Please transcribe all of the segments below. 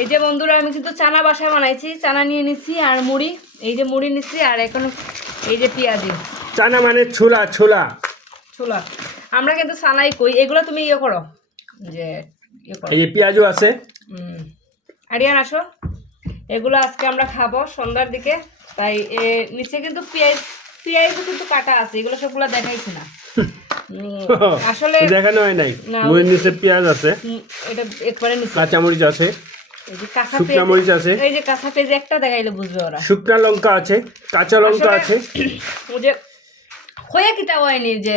এই যে বন্ধুরা আমি কিন্তু চানা বাসায় বানাইছি, চানা নিয়ে নিচ্ছি আর মুড়ি, এই যে মুড়ি নিচ্ছি আর এখন এই যে পেঁয়াজি। চানা মানে ছোলা ছোলা ছোলা আমরা কিন্তু চানাই কই, এগুলো তুমি ইয়ে করো যে ইয়ে করো। এই যে পেঁয়াজও আছে। আরিয়ান আসো, এগুলো আজকে আমরা খাবো সন্ধ্যার দিকে, তাই নিচে কিন্তু পেঁয়াজও কিন্তু কাটা আছে, এগুলো সবগুলো দেখাইছি না আসলে দেখানো হয় নাই। মুড়ির নিচে পেঁয়াজ আছে, এটা একবারে নিচে কাঁচামরিচ আছে, এই যে কাঁচা শুকনা মরিচ আছে, এই যে কাঁচা পেঁয়াজ একটা দেখাইলে বুঝবে ওরা। শুকনা লঙ্কা আছে, কাঁচা লঙ্কা আছে। ও যে হয়ে কিটা হয়নি যে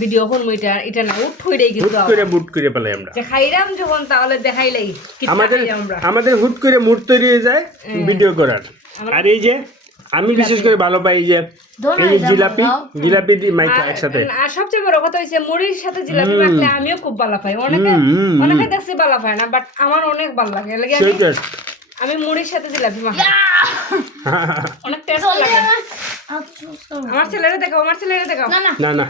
ভিডিও কোন এটা এটা না উঠ হইরেই কিন্তু বুট করে পেলাই আমরা যে খাইরাম যখন তাহলে দেখাইলেই আমাদের হুট করে মুড তৈরি হয়ে যায় ভিডিও করার। আর এই যে আমি বিশেষ করে ভালো পাই এই যে জিলাপি দি মাইকা একসাথে। আর সবচেয়ে বড় কথা হইছে মুড়ির সাথে জিলাপি মাখলে আমিও খুব ভালো পাই, অনেকে দেখছি ভালো পায় না, বাট আমার অনেক ভালো লাগে। আমি মুড়ির সাথে জিলাপি মাখি, অনেক টেস্ট লাগে। আমার ছেলেরা দেখাও, আমার ছেলেরা দেখাও। না না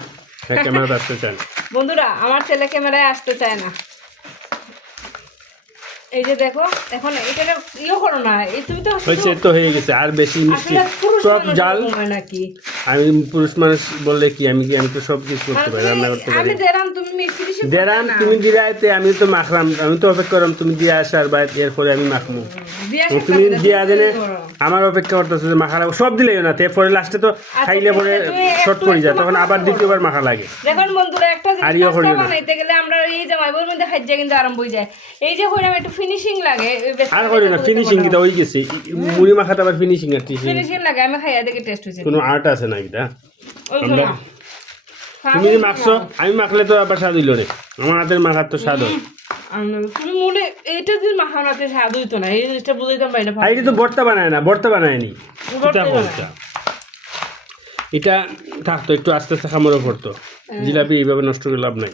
ক্যামেরা আসতে চায় না বন্ধুরা, আমার ছেলে ক্যামেরায় আসতে চায় না। এই যে দেখো এখন এটা ইয়ে করো না, এই তুমি তো হয়েছে তো হয়ে গেছে। আর বেশি মিষ্টি টক জাল নাকি আমি পুরুষ মানুষ বললে কি আমি তো সব কিছু করতে পারি, রান্না করতে পারি। আমি দেরাম তুমি মিষ্টি বেশি দেরাম তুমি দিরাইতে আমি তো মাখলাম, আমি তো অপেক্ষা করলাম তুমি দিয়ে আসার বা এরপরে আমি মাখবো। তুমি দিয়া জেনে আমার অপেক্ষা করতেছো যে মাখা লাগবে, সব দিলেই না এরপরে লাস্টে তো খাইলে পরে শর্ট পড়ে যায়, তখন আবার দ্বিতীয়বার মাখা লাগে। দেখুন বন্ধুরা, একটা জিনিস বানাইতে গেলে আমরা এই জামাই বউর মধ্যে খাইজা কিন্তু আরম্ভ হয়ে যায়। এই যে হইরাম একটু ফিনিশিং লাগে, আর করি না ফিনিশিং কিটা হই গেছে মুড়ি মাখাতে আবার ফিনিশিং আর ফিনিশিং লাগে। আমি খাইয়া দেখে টেস্ট হইছে, কোনো আর্ট আছে না এটা। তুমি মাখছো, আমি মাখলে তো আবার স্বাদ হইল রে, আমার হাতের মাখার তো স্বাদ হয়। তুমি মনে এইটা যদি মাখানোতে স্বাদ হইতো না, এই জিনিসটা বুঝাইতাম পারি না। এটা তো ভর্তা বানায় না, ভর্তা বানায়নি এটা থাকতো একটু আস্তে আস্তে খামারও পড়তো। জিলাপি এইভাবে নষ্ট করে লাভ নাই,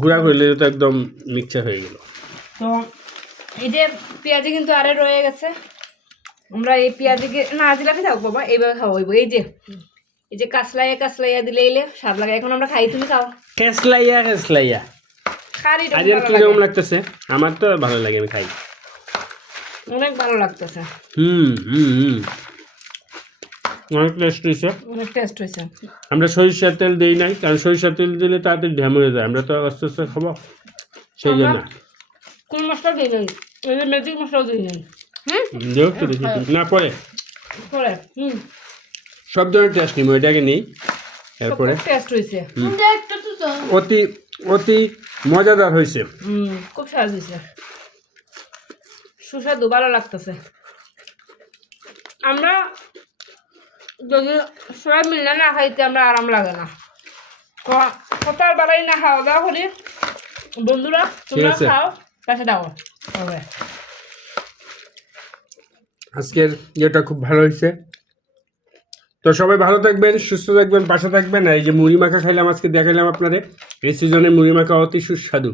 গুঁড়া করলে তো একদম মিক্সচার হয়ে গেল। তো এই যে পেঁয়াজি কিন্তু আরে রয়ে গেছে, আমরা এই পেঁয়াজিকে না জিলাপি থাকবো বাবা, এইভাবে খাওয়াইবো। এই যে কাসলাইয়া দিলে এলে স্বাদ লাগে। এখন আমরা খাই, তুমি খাও। খেসলাইয়া আজের কিরকম লাগতেছে? আমার তো ভালো লাগে, আমি খাই, অনেক ভালো লাগতেছে। অনেক টেস্ট হয়েছে, অনেক টেস্ট হয়েছে। আমরা সরিষার তেল দিই নাই, কারণ সরিষার তেল দিলে তাড়াতাড়ি ঢ্যাম হয়ে যায়, আমরা তো আস্তে আস্তে খাবো সেই জন্য। কোন মশলা দিই নাই, এই যে ম্যাজিক মশলা দিই নাই। দেখি না পরে সব ধরনের টেস্ট নিব, এটাকে নেই এরপরে টেস্ট হয়েছে, অতি অতি মজাদার হয়েছে, খুব স্বাদ হয়েছে, সুস্বাদু, ভালো লাগতেছে। আমরা যদি সয়াবিন না খাইতে আমরা আরাম লাগে না, কোথার বেলায় না খাওয়া দাওয়া করি। বন্ধুরা তোমরা খাও, কাছে দাও। আজকের ইয়েটা খুব ভালো হয়েছে। তো সবাই ভালো থাকবেন, সুস্থ থাকবেন, পাশে থাকবেন। এই যে মুড়ি মাখা খাইলাম আজকে, দেখাইলাম আপনাদের এই সিজনে মুড়ি মাখা অতি সুস্বাদু।